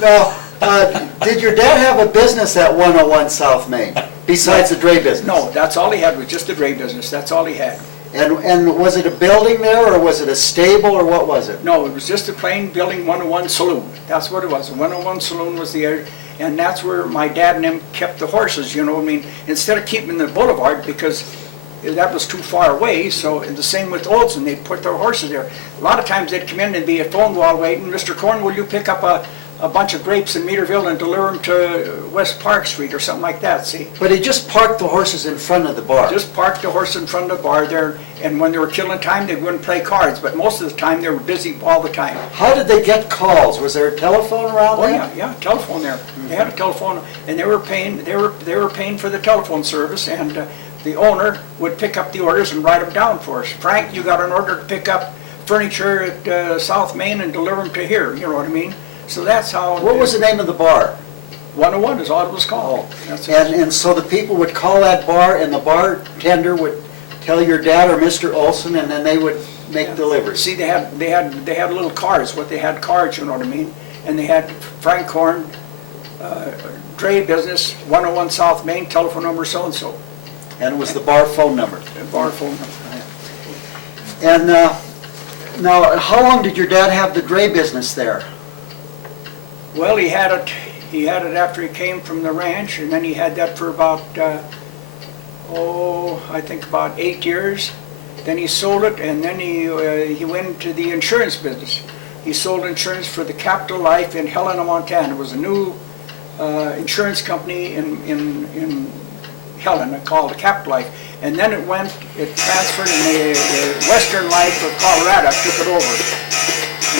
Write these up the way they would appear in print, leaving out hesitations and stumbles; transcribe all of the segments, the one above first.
Now, did your dad have a business at 101 South Main, besides the dray business? No, that's all he had was just the dray business. That's all he had. And was it a building there, or was it a stable, or what was it? No, it was just a plain building, 101 Saloon. That's what it was. The 101 Saloon was the area, and that's where my dad and him kept the horses, you know. I mean, instead of keeping the boulevard, because that was too far away, so and the same with Olson, they'd put their horses there. A lot of times they'd come in and be a phone wall waiting, Mr. Korn, will you pick up a bunch of grapes in Meterville and deliver them to West Park Street or something like that, see? But he just parked the horses in front of the bar. Just parked the horse in front of the bar there, and when they were killing time, they wouldn't play cards, but most of the time they were busy all the time. How did they get calls? Was there a telephone around there? Yeah, telephone there. They had a telephone, and they were paying for the telephone service, and the owner would pick up the orders and write them down for us. Frank, you got an order to pick up furniture at South Main and deliver them to here, you know what I mean? So that's how... What was the name of the bar? 101 is all it was called. And so the people would call that bar, and the bartender would tell your dad or Mr. Olson, and then they would make deliveries. See, they had little cards, what they had cards, you know what I mean? And they had Frank Korn, dray business, 101 South Main, telephone number so-and-so. And it was the bar phone number. The bar phone number. And now, how long did your dad have the dray business there? Well, he had it after he came from the ranch, and then he had that for about, I think about 8 years. Then he sold it, and then he went into the insurance business. He sold insurance for the Capital Life in Helena, Montana. It was a new insurance company in Helena called the Capital Life. And then it transferred, and the Western Life of Colorado took it over.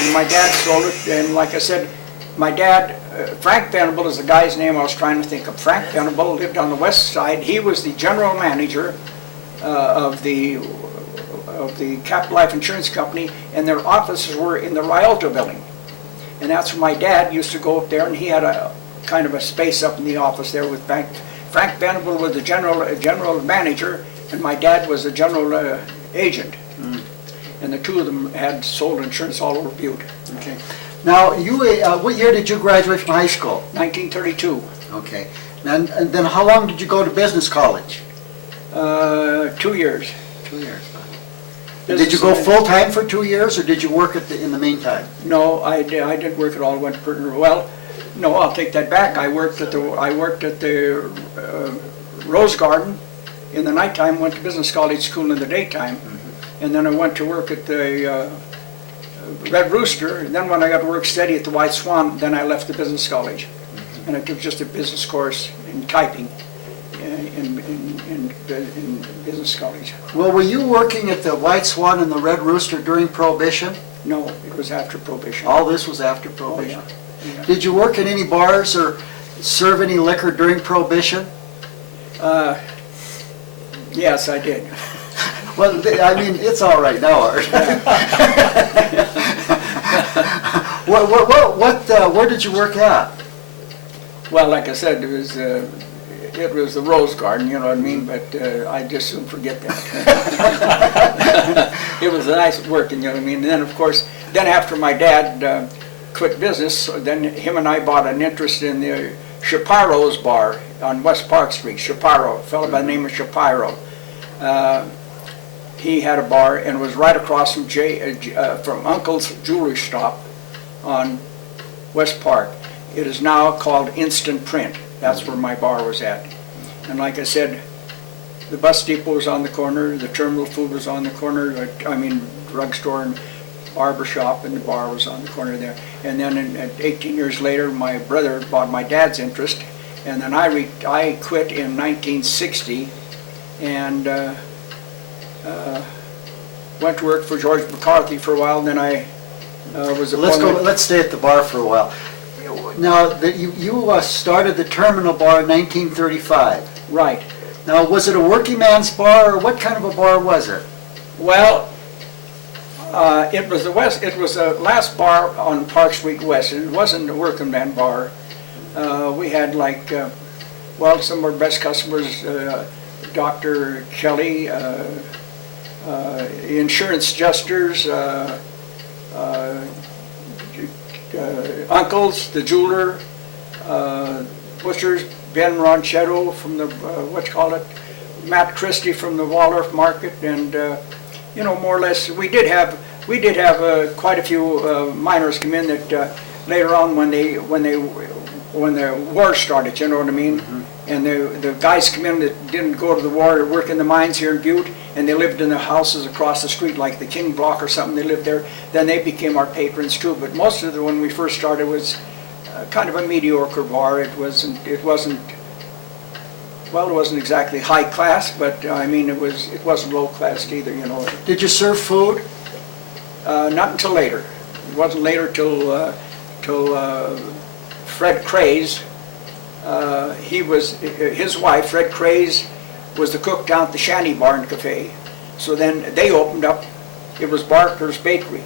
And my dad sold it, and like I said, my dad, Frank Venable is the guy's name I was trying to think of. Frank Venable lived on the west side. He was the general manager of the Capital Life Insurance Company, and their offices were in the Rialto building. And that's where my dad used to go up there, and he had a kind of a space up in the office there with Frank. Frank Venable was the general manager, and my dad was the general agent. And the two of them had sold insurance all over Butte. Okay. Now, what year did you graduate from high school? 1932. Okay. And then how long did you go to business college? 2 years. 2 years. Did you go full-time for 2 years, or did you work in the meantime? No, I didn't work at all. Well, no, I'll take that back. I worked at the Rose Garden in the nighttime, went to business college school in the daytime, and then I went to work at the Red Rooster, and then when I got to work steady at the White Swan, then I left the business college. And I took just a business course in typing in business college. Well, were you working at the White Swan and the Red Rooster during Prohibition? No, it was after Prohibition. All this was after Prohibition? Oh, yeah. Yeah. Did you work in any bars or serve any liquor during Prohibition? Yes, I did. Well, I mean, it's all right now, Art. Where did you work at? Well, like I said, it was the Rose Garden, you know what I mean, but I just soon forget that. It was nice working, you know what I mean. And then, of course, after my dad quit business, then him and I bought an interest in the Shapiro's bar on West Park Street. Shapiro, a fellow by the name of Shapiro. He had a bar, and it was right across from Uncle's Jewelry Shop on West Park. It is now called Instant Print. That's where my bar was at. And like I said, the bus depot was on the corner, the terminal food was on the corner, drugstore and barber shop, and the bar was on the corner there. And then 18 years later, my brother bought my dad's interest, and then I quit in 1960 and went to work for George McCarthy for a while, and then I was appointed. Let's stay at the bar for a while. Now, you started the Terminal Bar in 1935. Right. Now, was it a working man's bar, or what kind of a bar was it? Well, it was the last bar on Park Street West. It wasn't a working man bar. We had some of our best customers, Dr. Kelly, insurance adjusters, uncles, the jeweler, butchers, Ben Roncheto from the, Matt Christie from the Waldorf Market, and, more or less, we did have quite a few miners come in that later on when the war started, you know what I mean? Mm-hmm. And the guys come in that didn't go to the war or work in the mines here in Butte, and they lived in the houses across the street, like the King Block or something, they lived there. Then they became our patrons too, but most of when we first started was kind of a mediocre bar. It wasn't exactly high class, but I mean, it wasn't low class either, Did you serve food? Not until later. It wasn't later till Fred Craze. His wife, Fred Craze, was the cook down at the Shanty Barn Cafe. So then they opened up, it was Barker's Bakery.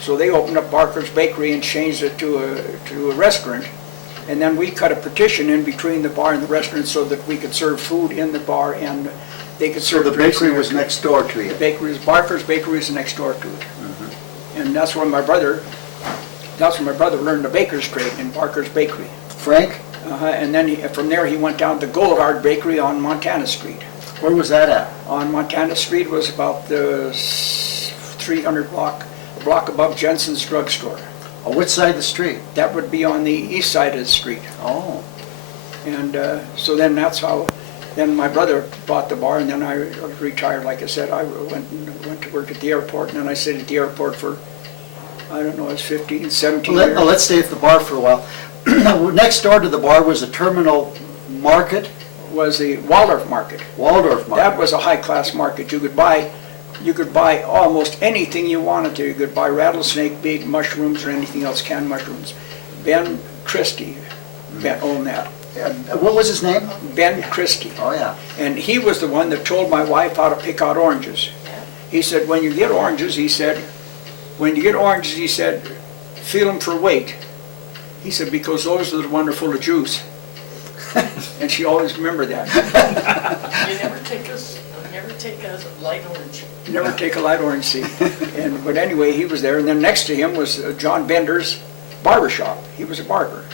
So they opened up Barker's Bakery and changed it to a restaurant. And then we cut a partition in between the bar and the restaurant so that we could serve food in the bar and they could serve. So the bakery was next door to you? The bakery, Barker's Bakery is next door to it. Mm-hmm. And that's where my brother learned the baker's trade, in Barker's Bakery. Frank? And then from there he went down to Goldhard Bakery on Montana Street. Where was that at? On Montana Street was about the 300 block above Jensen's drugstore. On which side of the street? That would be on the east side of the street. Oh. And so then that's how, then my brother bought the bar, and then I retired. Like I said, I went to work at the airport, and then I stayed at the airport for, I don't know, it was 15, 17 years. Let's stay at the bar for a while. Next door to the bar was the Terminal Market? Was the Waldorf Market. Waldorf Market. That was a high-class market. You could buy almost anything you wanted to. You could buy rattlesnake bait, mushrooms, or anything else, canned mushrooms. Ben Christie owned that. What was his name? Ben Christie. Oh, yeah. And he was the one that told my wife how to pick out oranges. He said, when you get oranges, feel them for weight. He said, because those are the ones that are full of juice. And she always remembered that. You never take a light orange. Never take a light orange seed. But anyway, he was there, and then next to him was John Bender's barber shop. He was a barber.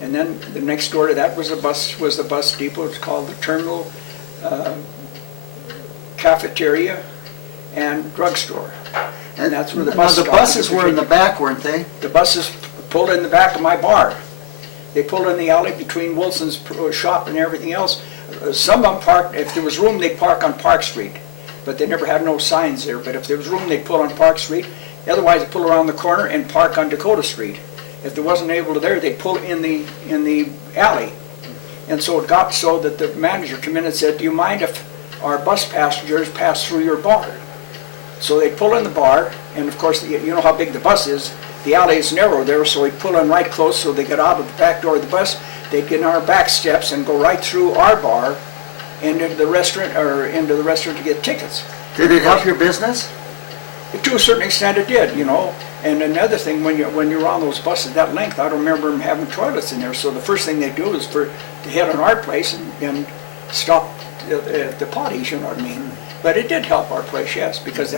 And then the next door to that was the bus depot. It's called the Terminal Cafeteria and Drugstore. And that's where the bus stopped. The buses were in the back, weren't they? The buses pulled in the back of my bar. They pulled in the alley between Wilson's shop and everything else. Some of them parked, if there was room, they'd park on Park Street. But they never had no signs there. But if there was room, they'd pull on Park Street. Otherwise, they'd pull around the corner and park on Dakota Street. If there wasn't able to there, they'd pull in the alley. And so it got so that the manager came in and said, do you mind if our bus passengers pass through your bar? So they'd pull in the bar, and of course, you know how big the bus is. The alley is narrow there, so we'd pull in right close so they get out of the back door of the bus. They'd get on our back steps and go right through our bar and into the restaurant to get tickets. Did it help your business? To a certain extent it did, And another thing, when you're on those buses that length, I don't remember them having toilets in there. So the first thing they do is to head on our place and stop at the potties, you know what I mean? But it did help our place, yes, because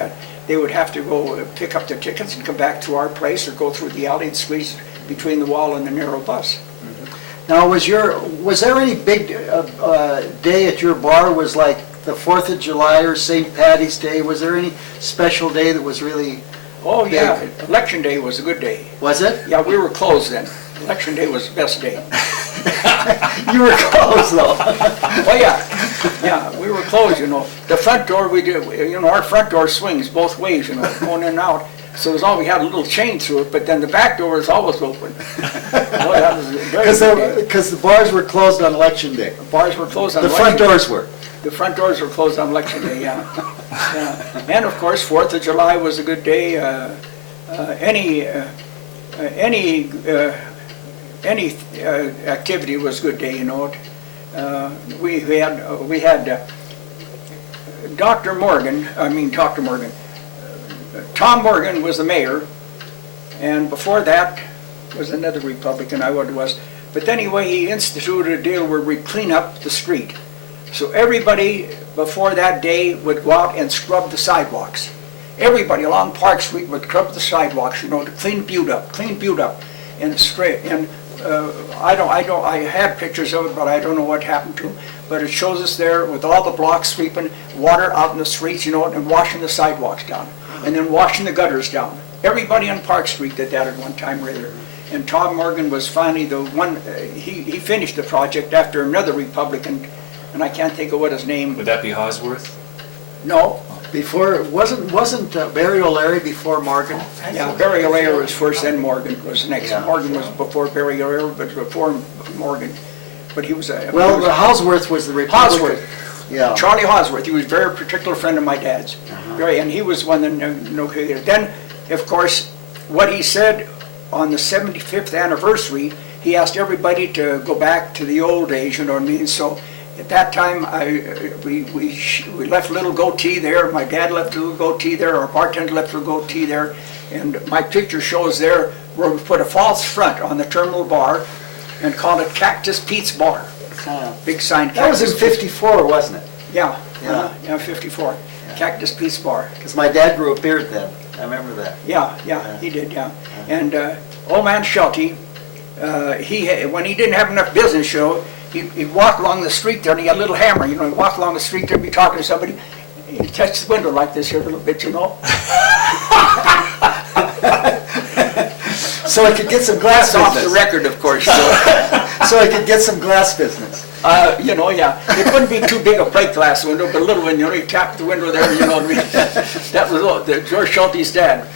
they would have to go pick up their tickets and come back to our place or go through the alley and squeeze between the wall and the narrow bus. Mm-hmm. Now, was there any big day at your bar? Was like the 4th of July or St. Patty's Day? Was there any special day that was really Oh, big? yeah. Election Day was a good day. Was it? Yeah, we were closed then. Election Day was the best day. You were closed, though. Oh, yeah. Yeah, we were closed, The front door, our front door swings both ways, going in and out. So we had a little chain through it, but then the back door was always open. Boy, that was a very good day. Because the bars were closed on Election Day. The bars were closed on The Election front Day. doors were. The front doors were closed on Election Day, yeah. Yeah. And of course, 4th of July was a good day. Any activity was a good day, We had Tom Morgan was the mayor, and before that was another Republican, I what it was. But anyway, he instituted a deal where we'd clean up the street. So everybody before that day would go out and scrub the sidewalks. everybody along Park Street would scrub the sidewalks, you know, to clean Butte up, and straight. And I have pictures of it, but I don't know what happened to them. But it shows us there with all the blocks sweeping, water out in the streets, you know, and washing the sidewalks down, and then washing the gutters down. Everybody on Park Street did that at one time or other. And Tom Morgan was finally the one, he finished the project after another Republican, and I can't think of what his name. Would that be Hosworth? No, Before, wasn't Barry O'Leary before Morgan? yeah, Barry O'Leary was first, then Morgan was next. Yeah. Morgan was before Barry O'Leary, but before Morgan. But he was a... Well, the Hosworth was the Republican. Hosworth. Yeah. Charlie Hosworth, he was a very particular friend of my dad's. Very, and he was one that negotiated. Then, of course, what he said on the 75th anniversary, he asked everybody to go back to the old days, you know what I mean? So at that time, we left a little goatee there. My dad left a little goatee there. Our bartender left a little goatee there. And my picture shows there where we put a false front on the terminal bar and called it Cactus Pete's Bar. Big sign. That was in Cactus Pete's. 54, wasn't it? Yeah, Yeah. yeah, 54. Cactus Pete's Bar. Because my dad grew a beard then. I remember that. Yeah, he did, yeah. And old man Shelty, when he didn't have enough business, you know, he'd walk along the street there, and he had a little hammer, you know, he'd walk along the street there and be talking to somebody, he'd touch the window like this here a little bit, you know. So I could get some glass That's off the business. record, of course. So I could get some glass business. You know, yeah. It wouldn't be too big a plate glass window, but a little one, you know, you tap the window there, you know what I mean? That was George Schulte's dad.